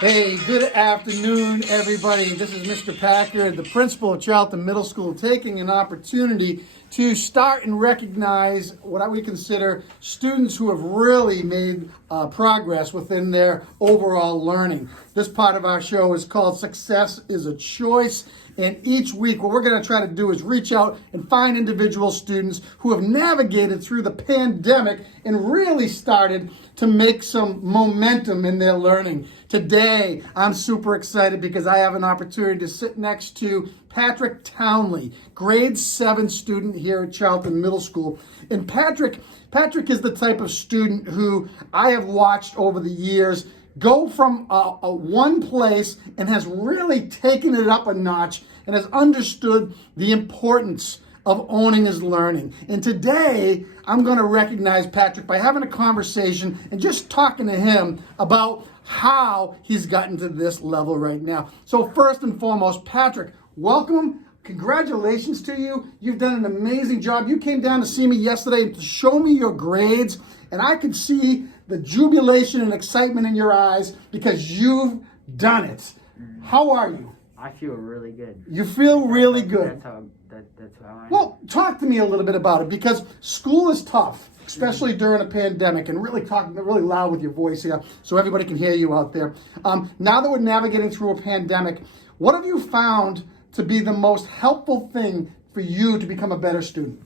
Hey, good afternoon, everybody. This is Mr. Packard, the principal of Charlton Middle School, taking an opportunity to start and recognize what we consider students who have really made progress within their overall learning. This part of our show is called Success is a Choice. And each week, what we're going to try to do is reach out and find individual students who have navigated through the pandemic and really started to make some momentum in their learning. Today, I'm super excited because I have an opportunity to sit next to Patrick Townley, grade 7 student here at Charlton Middle School. And Patrick is the type of student who I have watched over the years go from a one place and has really taken it up a notch and has understood the importance of owning his learning. And today, I'm going to recognize Patrick by having a conversation and just talking to him about how he's gotten to this level right now. So first and foremost, Patrick, welcome. Congratulations to you. You've done an amazing job. You came down to see me yesterday to show me your grades, and I could see the jubilation and excitement in your eyes because you've done it. How are you? I feel really good. You feel really good. That's how I am. Well, talk to me a little bit about it because school is tough, especially during a pandemic, and really talk really loud with your voice here so everybody can hear you out there. Now that we're navigating through a pandemic, what have you found to be the most helpful thing for you to become a better student?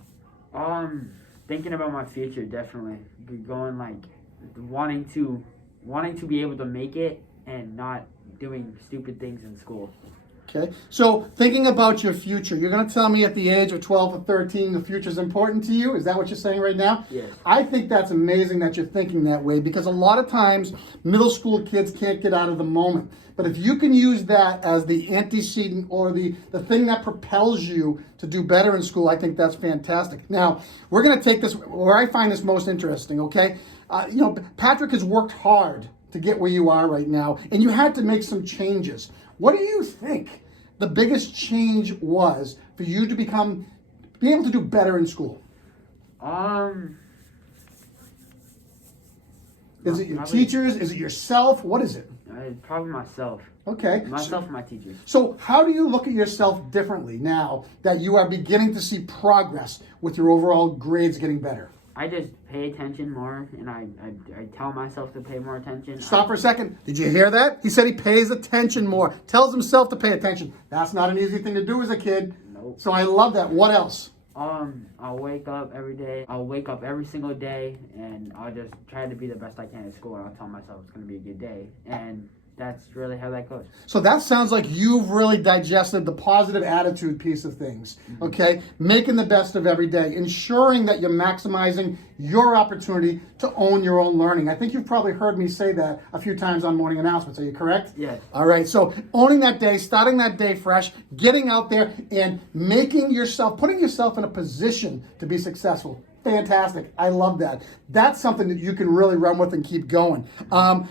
Thinking about my future, definitely. Going wanting to be able to make it and not doing stupid things in school. Okay, so thinking about your future, you're going to tell me at the age of 12 or 13 the future is important to you? Is that what you're saying right now? Yes. I think that's amazing that you're thinking that way because a lot of times middle school kids can't get out of the moment. But if you can use that as the antecedent or the thing that propels you to do better in school, I think that's fantastic. Now, we're going to take this where I find this most interesting, okay? Patrick has worked hard to get where you are right now, and you had to make some changes. What do you think the biggest change was for you to be able to do better in school? Is it your teachers? Is it yourself? What is it? Probably myself. Okay. Myself and my teachers. So how do you look at yourself differently now that you are beginning to see progress with your overall grades getting better? I just pay attention more, and I tell myself to pay more attention. Stop for a second. Did you hear that? He said he pays attention more. Tells himself to pay attention. That's not an easy thing to do as a kid. Nope. So I love that. What else? I'll wake up every day. I'll wake up every single day, and I'll just try to be the best I can at school, and I'll tell myself it's going to be a good day. And that's really how that goes. So that sounds like you've really digested the positive attitude piece of things, okay? Making the best of every day, ensuring that you're maximizing your opportunity to own your own learning. I think you've probably heard me say that a few times on morning announcements. Are you correct? Yes. All right, so owning that day, starting that day fresh, getting out there and putting yourself in a position to be successful. Fantastic. I love that. That's something that you can really run with and keep going. How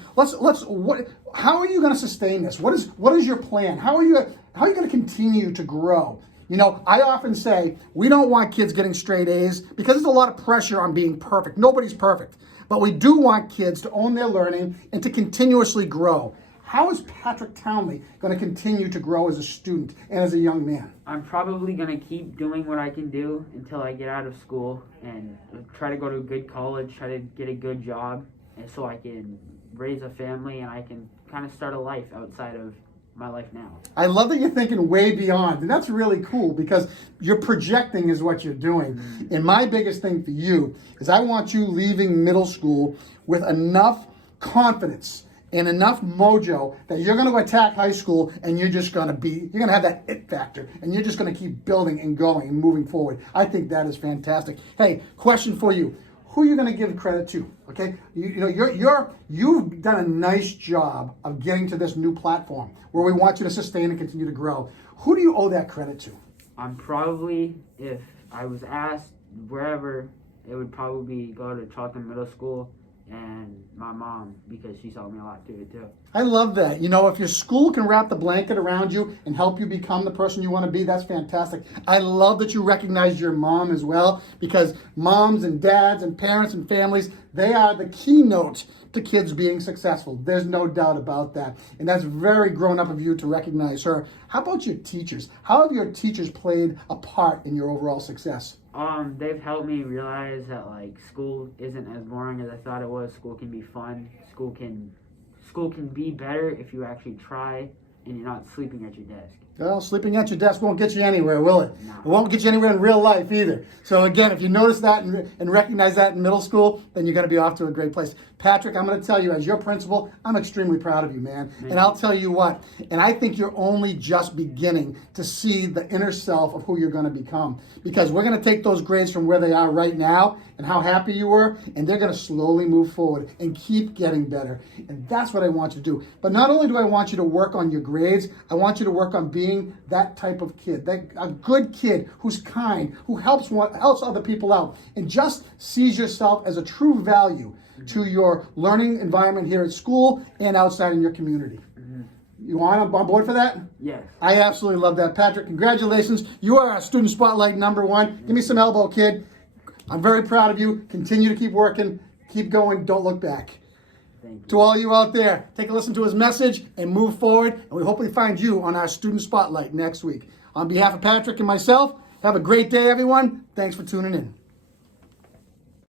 are you going to sustain this? What is your plan? How are you going to continue to grow? I often say we don't want kids getting straight A's because there's a lot of pressure on being perfect. Nobody's perfect. But we do want kids to own their learning and to continuously grow. How is Patrick Townley going to continue to grow as a student and as a young man? I'm probably going to keep doing what I can do until I get out of school and try to go to a good college, try to get a good job, and so I can raise a family and I can kind of start a life outside of my life now. I love that you're thinking way beyond, and that's really cool because you're projecting is what you're doing. Mm-hmm. And my biggest thing for you is I want you leaving middle school with enough confidence and enough mojo that you're going to attack high school and you're going to have that it factor and you're just going to keep building and going and moving forward. I think that is fantastic. Hey, question for you. Who are you going to give credit to? Okay, you've done a nice job of getting to this new platform where we want you to sustain and continue to grow. Who do you owe that credit to? I'm probably, if I was asked wherever, it would probably go to Charlton Middle School and my mom, because she's helped me a lot through it too. I love that. You know, if your school can wrap the blanket around you and help you become the person you want to be, that's fantastic. I love that you recognize your mom as well, because moms and dads and parents and families, they are the keynote to kids being successful. There's no doubt about that. And that's very grown up of you to recognize her. How about your teachers? How have your teachers played a part in your overall success? They've helped me realize that like school isn't as boring as I thought it was. School can be fun. School can be better if you actually try and you're not sleeping at your desk. Well, sleeping at your desk won't get you anywhere, will it? No. It won't get you anywhere in real life either. So again, if you notice that and recognize that in middle school, then you're going to be off to a great place. Patrick, I'm going to tell you, as your principal, I'm extremely proud of you, man. And I'll tell you what, and I think you're only just beginning to see the inner self of who you're going to become. Because we're going to take those grades from where they are right now and how happy you were, and they're going to slowly move forward and keep getting better. And that's what I want you to do. But not only do I want you to work on your grades, I want you to work on being that type of kid, a good kid who's kind, who helps other people out, and just sees yourself as a true value to your learning environment here at school and outside in your community. You on board for that? Yes. I absolutely love that. Patrick, congratulations. You are our Student Spotlight #1. Give me some elbow, kid. I'm very proud of you. Continue to keep working. Keep going. Don't look back. Thank you. To all you out there, take a listen to his message and move forward. And we hopefully find you on our Student Spotlight next week. On behalf of Patrick and myself, have a great day, everyone. Thanks for tuning in.